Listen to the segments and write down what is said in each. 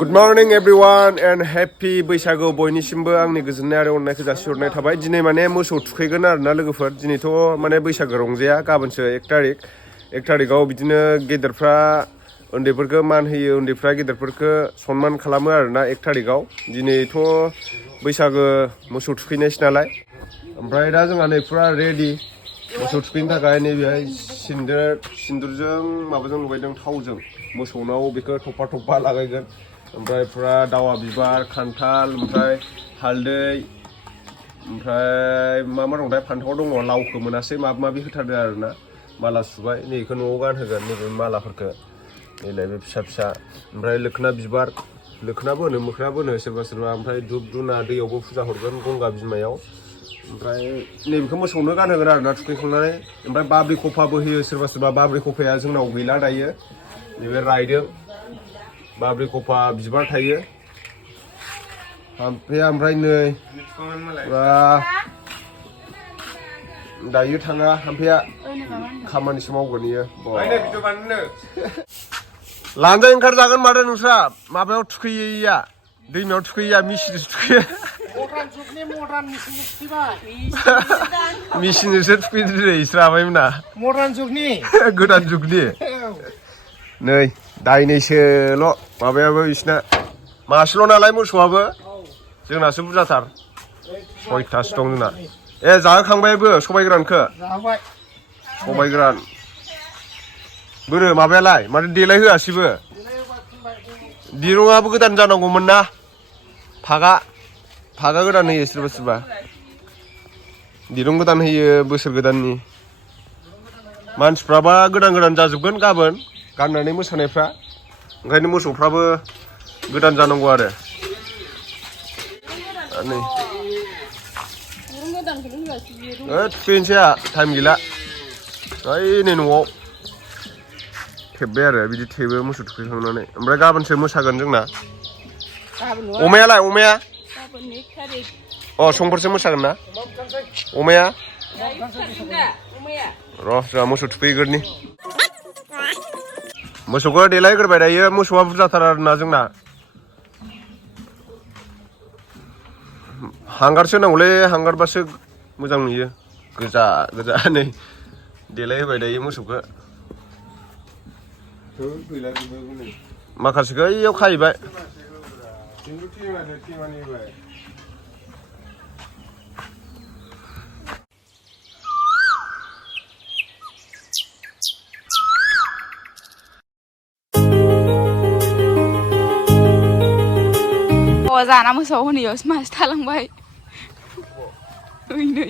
Good morning everyone and happy बैसागु बयनिसिमबो आंनि गोजोननाय आरो अननायखौ जासिहरनाय थाबाय दिनै माने मोसौ थुखैगोन आरोना लोगोफोर दिनैथ' माने बैसागु रंजाया गाबोनसो 1 तारिखआव बिदिनो गेदेरफ्रा उन्दैफोरखौ मान होयो उन्दैफ्रा गेदेरफोरखौ सनमान खालामो आरोना 1 तारिखआव दिनैथ' बैसागु मोसौ थुखैनायसो नालाय ओमफ्राय दा जोंहा नै फुरा रेडि मोसौ थुखैनो थाखाय नैबेहाय सिन्दुरजों माबाजों लगायदों थावजों मोसौनाव बेखौ थफा थफा लागायगोन ओमफ्राय फुरा दावा बिबार खान्थाल ओमफ्राय हालदै ओमफ्राय मा दंथाय फान्थाव दङ लावखौ मोनासै माबा माबि होथारदों आरोना माला सुबाय नैखौ न'आव गानहोगोन नैबे मालाफोरखौ नैलाय बे फिसा फिसा ओमफ्राय लोखोना बिबार लोखोनाबो होनो मोख्राबो होनो सोरबा सोरबा ओमफ्राय धुप धुना दैयावबो फुजा हरगोन गंगा बिमायाव ओमफ्राय नैबेखौ मोसौनो गानहोगोन आरोना थुखैखांनानै ओमफ्राय बाब्रि खफाबो होयो सोरबा सोरबा बाब्रि खफाया जोंनाव गैला दायो नैबे रायदों बाब्रि खफा बिबार थायो ओमफ्राय नै दायो थाङा हाम्फेया खामानिसो मावगोन इयो लानजाय ओंखारजागोन माथो नोंस्रा माबायाव थुखैयो इया दैमायाव थुखैया मिसिनजों थुखैयो मिसिनजोंसो थुखैदो इस्राबायमोना मडार्न जुगनि गोदान जुगनि नै दाइनैसोल' माबायाबो बिसिना मासेल' नालाय मोसौआबो जोंनासो बुरजाथार 6थासो दं जोंना जाहोखांबायबो सबाइ गोरानखौ सबाइ गोरान बोरो माबायालाय माथो देलाय होआसैबो दिरुङाबो गोदान जानांगौमोन ना फागा गोदान होयो सोरबा सोरबा दिरुं गोदान होयो बोसोर गोदाननि मानसिफ्राबा गोदान जाजोबगोन गाबोन गाननानै मोसानायफ्रा ओंखायनो मोसौफ्राबो गोदान जानांगौ आरो नै थुखैनोसै टाइम गैला ओइ नै न'आव थेब्बाय आरो बिदि थेबो मोसौ थुखैखांनानै ओमफ्राय गाबोनसो मोसागोन जोंना अमायालाय अमाया समफोरसो मोसागोन ना अमाया र' जोंहा मोसौ थुखैग्रोनि मोसौखौ देलायग्रोबाय दायो मोसौआ बुरजाथार आरोना जोंना हांगारसो नांगौलै हांगारबासो मोजां नुयो गोजा नै देलाय होबाय दायो मोसौखौ माखासेखौ इयाव खाहैबाय जाना मोसौआव होनायावसो मासे थालांबाय नै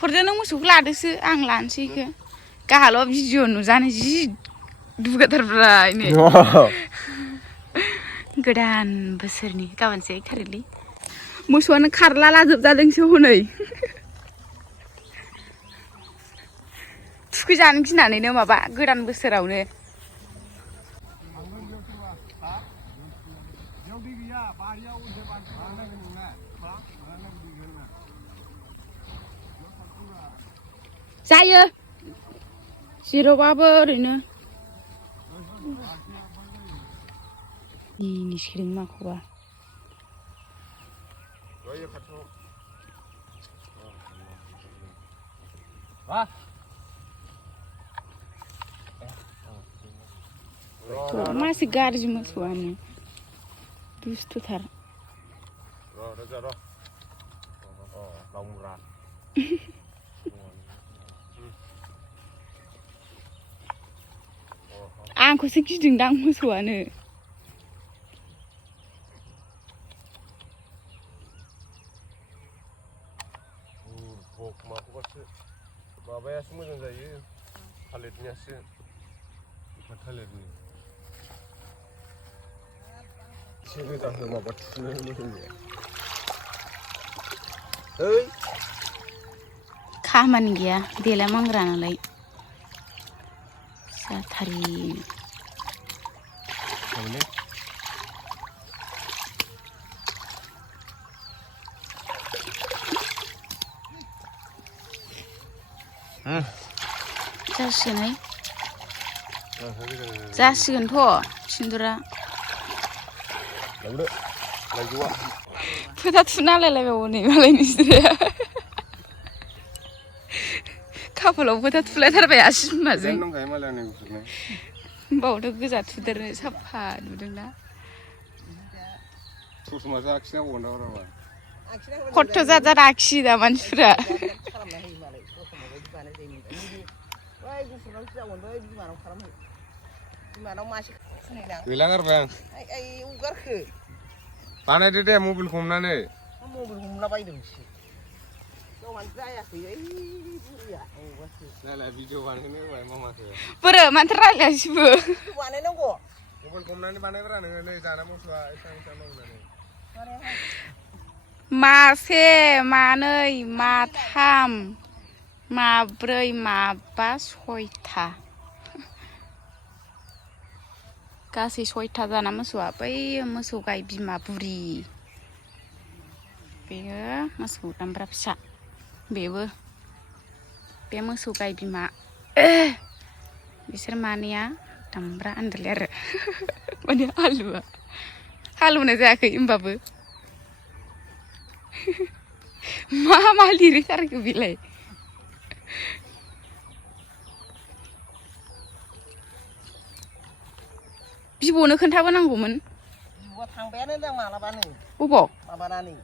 हरदो नों मोसौखौ लादोसो आं लानोसै इखौ गाहाल' भिडिअ नुजानो जि दुगाथारब्रा गोदान बोसोरनि गाबोनसो 1 तारिखलै मोसौआनो खारला लाजोबजादोंसो हनै थुखैजानो गिनानैनो माबा गोदान बोसोरावनो जायो जेरावबाबो ओरैनो मिनिसिगोन माखौबा मासे गाज्रि मोसौआनो दुस्थुथार आंखौसो गिदोंदां मोसौआनो माबायासो मोजां जायो थालिरनियासो थालिरनि एसे गोदान माबा थुनो मोजां जाया खामानि गैया देला मांग्रा नालाय जाथारि जासिगोनहाय जासिगोनथ' सिन्दुरा लांदो लांजोबा फोथा थुना लायलायबावो नै मालायनि सिथ्राया खाफालाव फोथा थुलायथारबाय आसि बिमाजों दंखायो मालायनि गुफुरनाय बावथ' गोजा थुदेरनो साफा नुदोंना ससमासो आखिनांगौ नामा खर्थ' जाजा आखियो दा मानसिफ्रा गैला गारबाय आं बानायदो दे मबाइल हमनानै मबाइल हमला बायदोंसो गावहानो जायाखै नालाय भिडिअ बानायनो होबाय मामाखौ बोरो माथो रायलायासैबो बानायनांगौ मबाइल हमनानै बानायब्रा नोङो नै जाना मोसौआ एसां एसां मावनानै मासे मानै माथाम माब्रै माबा सयथा गासै सयथा जाना मोसौआ बै मोसौ गाय बिमा बुरि बेयो मोसौ दामब्रा फिसा बेबो बे मोसौ गाय बिमा बिसोर मानैया दामब्रा आन्दारले आरो माने हालुवनाय जायाखै होमबाबो मा लिरैथारखो बेलाय बिब'नो खोन्थाबोनांगौमोन बिब'आ थांबायानो दां मालाबानो अबाव माबानानै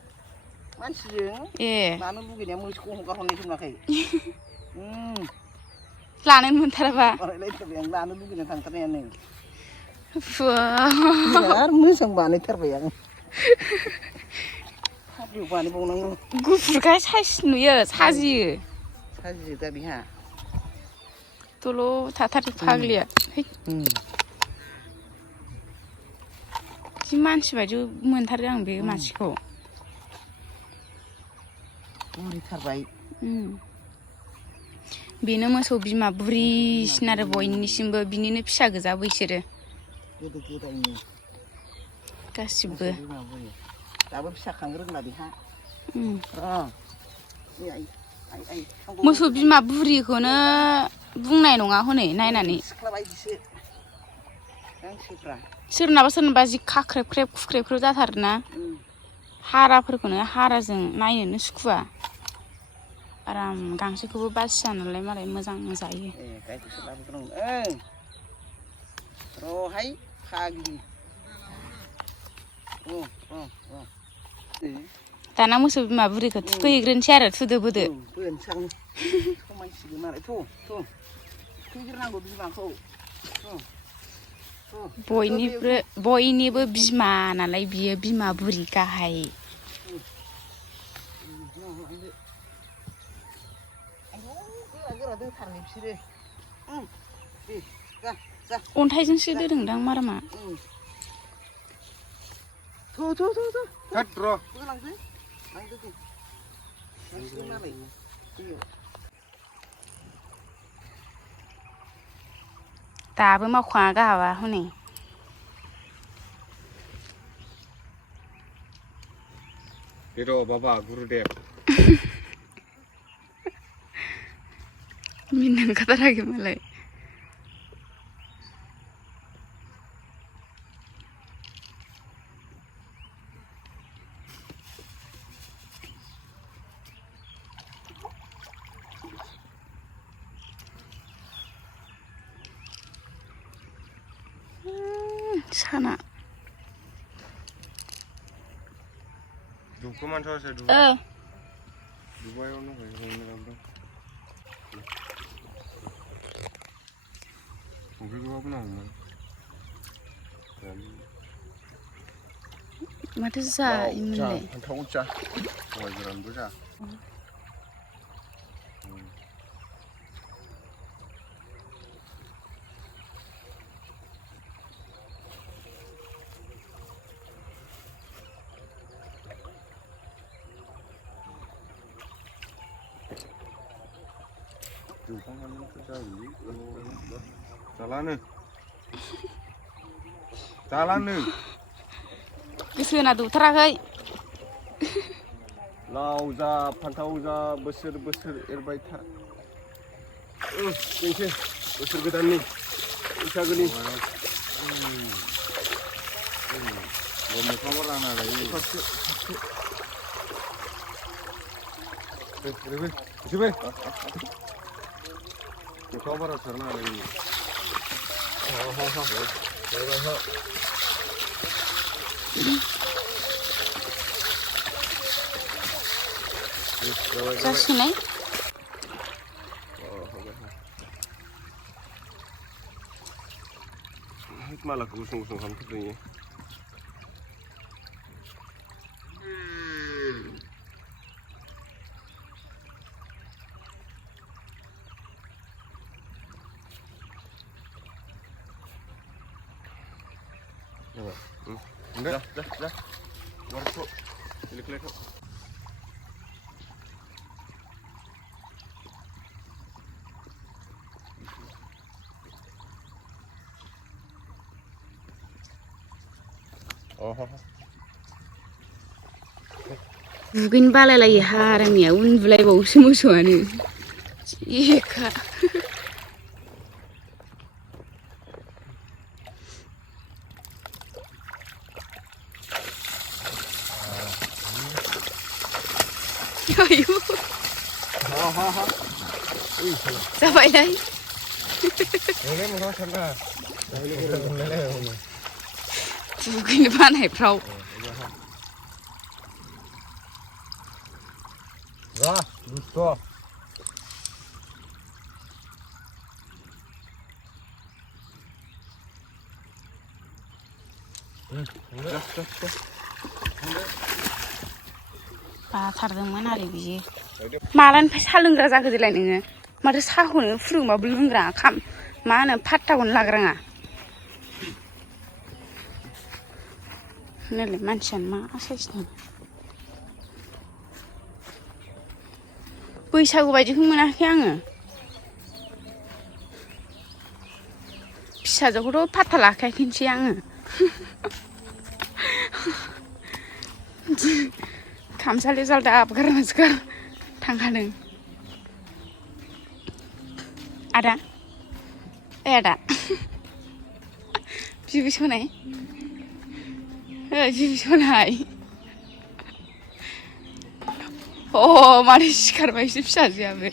मानसिजों लानो लुगैनाया मोसौखौ हगार हरनाय होनाखै लानो मोनथाराबा फरायलायथारबाय आं लानो लुगैना थांथारनायानो बिराद मोजां बानायथारबाय आं हाब्रुआव बानायबावनांगौ गुफुरखाय साइस नुयो साजियो दा बिहा दल' थाथारो फाग्लिया जि मानसि बायदि मोनथारो आं बे मानसिखौ बुरिथारबाय बेनो मोसौ बिमा बुरिसिन आरो बयनिसिमबो बिनिनो फिसा गोजा बैसोरो गोदो गोदायनि गासिबो दाबो फिसा खांग्रोला बेहा मोसौ बिमा बुरिखौनो बुंनाय नङा हनै नायनानै सिख्ला बायदिसो गांसोफ्रा सोरनाबा जि खाख्रेब खुख्रेब जाथारोना हाराफोरखौनो हाराजों नायनोनो सुखुवा आराम गांसोखौबो बासिया नालाय मालाय मोजां जायो रहाय फाग्लि दाना मोसौ बिमा बुरिखौ थुखैहैग्रोनोसै आरो थुदो बोदो समायसिगोन मालाय थुखैग्रोनांगौ बिमाखौ बयनिबो बिमा नालाय बियो बिमा बुरि गाहाय अन्थाइजोंसो दोदोंदां मारामा दाबो मावखाङा गाहाबा हनै र' बाबा गुरुदेब मिनिनो ओंखारथाराखै मालाय साना दुखु मानसि दुबायावनो संख्रिखौबो नांगौमोन माथो जायोमोनलाय फान्थाव जा सबाय गोरानबो जा जालानो गोसो होना दौथाराखै लाव जा फान्थाव जा बोसोर बोसोर एरबाय था फैनोसै बोसोर गोदाननि बैसागोनि जासिनाय मालाखौ गुसुं गुसुं खालामथारदों dah warso klik दुगैनो बालायलायो हारामिया उन्दुलायबावोसो मोसौआनो एखा आयु जाबायलाय दुगैनो बानायफ्राव बाथारदोंमोन आरो बियो मालानिफ्राय साहा लोंग्रा जाखो देलाय नोङो माथो साहाखौनो फुदुंबाबो लोंग्रा मा होनो फात्ताखौनो लाग्राङा नालाय मानसियानो मा साइसनि बैसागु बायदिखौ मोनाखै आङो फिसाजोखौथ' फात्ता लाखायाखैनोसै आङो खामसालि जालदाब गारनासो थांखादों आदा आदा बिबि सनाय बिबि सनाय मारै सिखारबायसो फिसाजोआबो